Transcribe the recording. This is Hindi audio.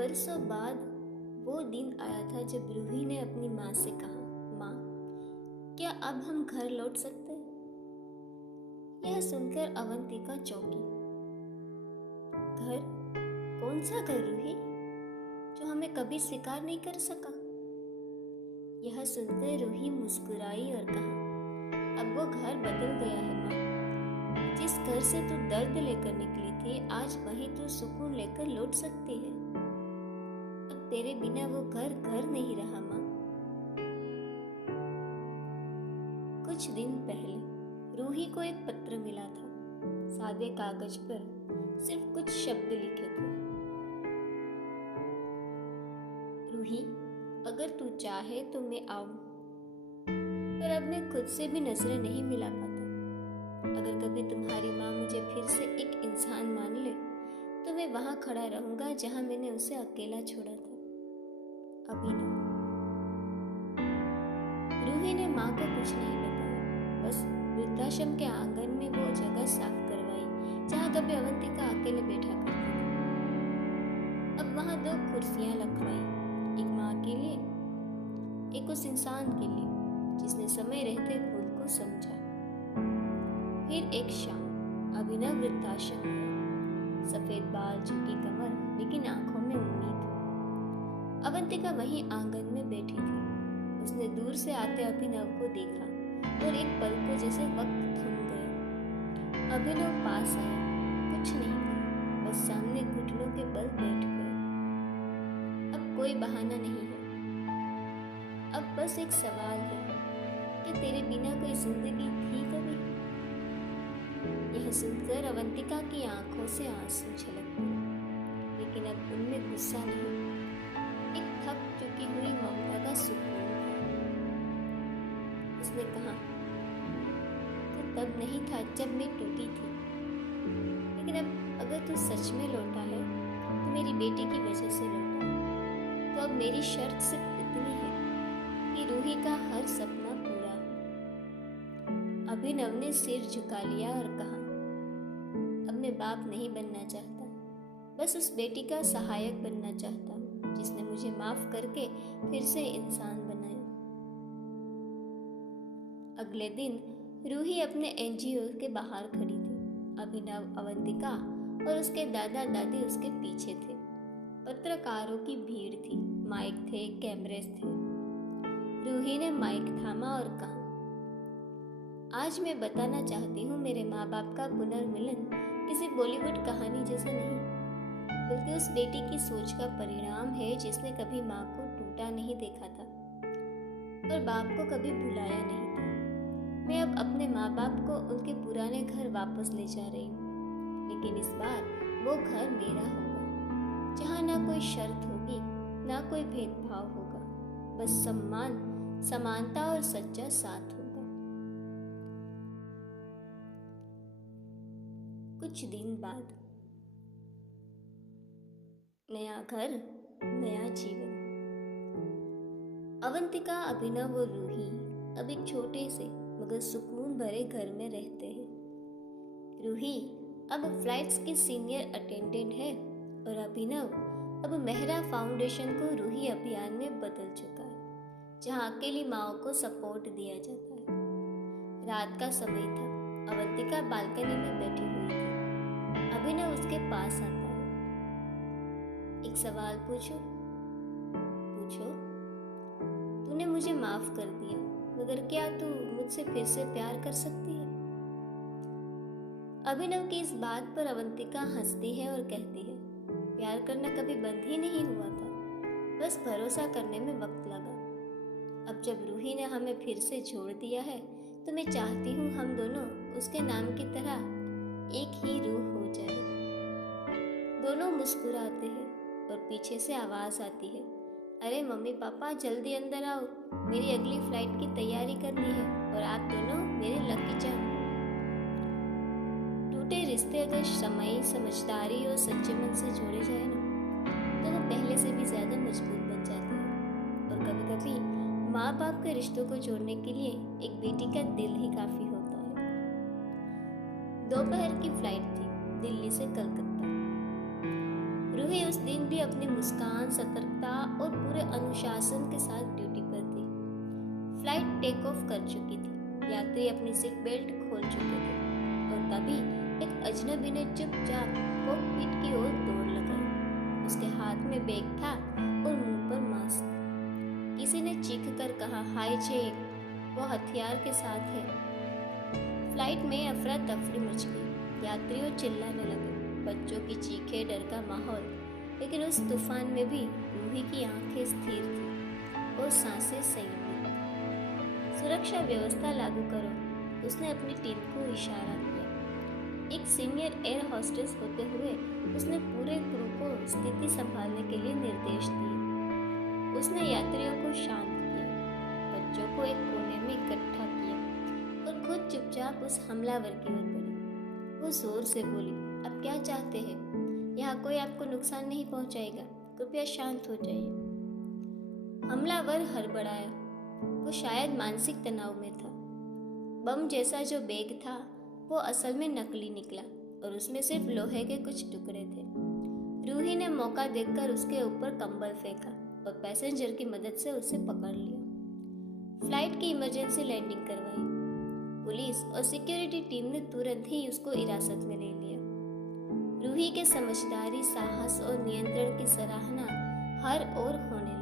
बरसों बाद वो दिन आया था जब रूही ने अपनी माँ से कहा, माँ, क्या अब हम घर लौट सकते हैं? यह सुनकर अवंतिका चौंकी। घर? कौन सा घर रूही, जो हमें कभी स्वीकार नहीं कर सका? यह सुनकर रूही मुस्कुराई और कहा, अब वो घर बदल गया है माँ। जिस घर से तू दर्द लेकर निकली थी, आज वहीं तू सुकून लेकर लौट सकती है। अब तेरे बिना वो घर घर नहीं रहा माँ। कुछ दिन पहले रूही को एक पत्र मिला था। सादे कागज पर सिर्फ कुछ शब्द लिखे थे। रूही, अगर तू चाहे तो मैं आऊं, पर अब मैं खुद से भी नजरें नहीं मिला पाता। अगर कभी तुम्हारी माँ मुझे फिर से एक इंसान मान ले, तो मैं वहां खड़ा रहूंगा जहां मैंने उसे अकेला छोड़ा था। अभिनव। रूही ने माँ को कुछ नहीं बताया, बस वृद्धाश्रम के आंगन में वो जगह साफ करवाई जहाँ कभी अवंतिका अकेले बैठा करती थी। अब वहाँ 2 कुर्सियां लगवाई, एक माँ के लिए, एक उस इंसान के लिए जिसने समय रहते भूल को समझा। फिर एक शाम अभिनव वृद्धाश्रम में, सफेद बाल, झुकी कमर, लेकिन आंखों में उम्मीद। अवंतिका वहीं आंगन में बैठी थी। उसने दूर से आते अभिनव को देखा और एक पल को जैसे वक्त थम गया। अभिनव पास आया, कुछ नहीं कहा, बस सामने घुटनों के बल बैठ गया। अब कोई बहाना नहीं है, अब बस एक सवाल है कि तेरे बिना कोई जिंदगी थी कभी? यह सुनकर अवंतिका की आंखों से आंसू छलक पड़े, लेकिन अब उनमें गुस्सा नहीं, एक थक चुकी हुई ममता का सुकून था। उसने कहा, तू तब नहीं था जब मैं टूटी थी, लेकिन अब अगर तू सच में लौटा है तो मेरी बेटी की वजह से लौटा है। तो अब मेरी शर्त सिर्फ इतनी है कि रूही का हर सपना पूरा हो। अभिनव ने सिर झुका लिया और कहा, अब मैं बाप नहीं बनना चाहता, बस उस बेटी का सहायक बनना चाहता हूँ जिसने मुझे माफ करके फिर से इंसान बनाया। अगले दिन रूही अपने एनजीओ के बाहर खड़ी थी। अभिनव, अवंतिका और उसके दादा दादी उसके पीछे थे। पत्रकारों की भीड़ थी, माइक थे, कैमरे थे। रूही ने माइक थामा और कहा, आज मैं बताना चाहती हूँ, मेरे माँ बाप का पुनर्मिलन किसी बॉलीवुड कहानी जैसा नहीं, बल्कि उस बेटी की सोच का परिणाम है जिसने कभी माँ को टूटा नहीं देखा था और बाप को कभी भुलाया नहीं था। मैं अब अपने माँ बाप को उनके पुराने घर वापस ले जा रही हूँ, लेकिन इस बार वो घर मेरा होगा, जहाँ ना कोई शर्त होगी, ना कोई भेदभाव होगा, बस सम्मान, समानता और सच्चा साथ होगा। कुछ दिन बाद, नया घर, नया जीवन। अवंतिका, अभिनव और रूही अब एक छोटे से मगर सुकून भरे घर में रहते हैं। रूही अब फ्लाइट्स की सीनियर अटेंडेंट है और अभिनव अब मेहरा फाउंडेशन को रूही अभियान में बदल चुका है, जहां अकेली माओ को सपोर्ट दिया जाता है। रात का समय था। अवंतिका बालकनी में बैठी हुई थी। अभिनव उसके पास आता है। एक सवाल पूछो? पूछो। तूने मुझे माफ कर दिया, मगर क्या तू मुझसे फिर से प्यार कर सकती है? अभिनव की इस बात पर अवंतिका हंसती है और कहती है, प्यार करना कभी बंद ही नहीं हुआ था, बस भरोसा करने में वक्त लगा। अब जब रूही ने हमें फिर से जोड़ दिया है, तो मैं चाहती हूँ हम दोनों उसके नाम की तरह एक ही रूह हो जाए। दोनों मुस्कुराते हैं और पीछे से आवाज आती है, अरे मम्मी पापा जल्दी अंदर आओ, मेरी अगली फ्लाइट की तैयारी करनी है और आप दोनों मेरे लकी चार्म। टूटे रिश्ते अगर समय, समझदारी और सच्चे मन से जोड़े जाए ना, तो वो पहले से भी ज्यादा मजबूत बन जाते हैं। और कभी कभी माँ बाप के रिश्तों को जोड़ने के लिए एक बेटी का दिल ही काफी होता है। दोपहर की फ्लाइट थी, दिल्ली से कलकत्ता। रूही उस दिन भी अपनी मुस्कान, सतर्कता और पूरे अनुशासन के साथ ड्यूटी पर थी। फ्लाइट टेक ऑफ कर चुकी थी, यात्री अपनी सीट बेल्ट खोल चुके थे और तभी एक अजनबी ने चुपचाप कॉकपिट की ओर दौड़ लगाई। उसके हाथ में बैग था और मुंह पर मास्क। किसी ने चीख कर कहा, हाय चेक, वो हथियार के साथ है। फ्लाइट में अफरा तफरी मच गई, यात्रियों चिल्लाने लगे, बच्चों की चीखें, डर का माहौल। लेकिन उस तूफान में भी रूही की आंखें स्थिर थी और सांसें संयमित। सुरक्षा व्यवस्था लागू करो, उसने अपनी टीम को इशारा किया। एक सीनियर एयर होस्टेस होते हुए उसने पूरे क्रू को स्थिति संभालने के लिए निर्देश दिए। उसने यात्रियों को शांत किया, बच्चों को एक कोने में इकट्ठा किया और खुद चुपचाप उस हमलावर की ओर बढ़ी। वो जोर से बोली, अब क्या चाहते हैं? यहाँ कोई आपको नुकसान नहीं पहुंचाएगा, कृपया शांत हो जाइए। हमलावर हड़बड़ाया। वो शायद मानसिक तनाव में था। बम जैसा जो बैग था वो असल में नकली निकला और उसमें सिर्फ लोहे के कुछ टुकड़े थे। रूही ने मौका देखकर उसके ऊपर कंबल फेंका और पैसेंजर की मदद से उसे पकड़ लिया। फ्लाइट की इमरजेंसी लैंडिंग करवाई। पुलिस और सिक्योरिटी टीम ने तुरंत ही उसको हिरासत में ले लिया। रूही के समझदारी, साहस और नियंत्रण की सराहना हर ओर होने लगी।